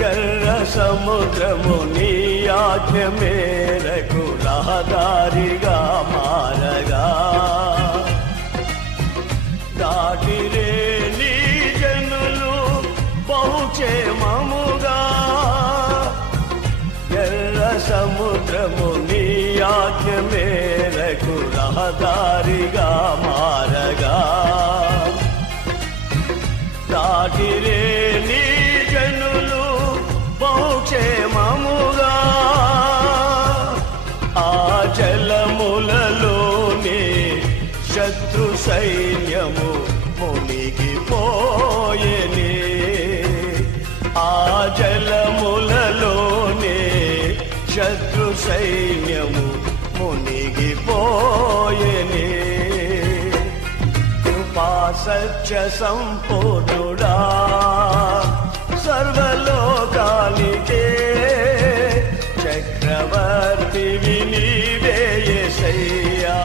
ఎర్ర సముద్రము నీ ఆజ్ఞ మేరకు రహదారిగా మారగా దాటిరే నీ జనులు బహుక్షేమముగా ఎర్ర సముద్రము నీ ఆజ్ఞ మేరకు రహదారిగా మారగా దాటిరే నీ జనులు బహుక్షేమముగా ఆ జలములలోనే శత్రు సైన్యము మునిగిపోయెనే ఆ జలములలోనే శత్రు సైన్యము మునిగిపోయెనే కృపా సత్య సంపూర్ణుడా సర్వలోకానికే చక్రవర్తి విని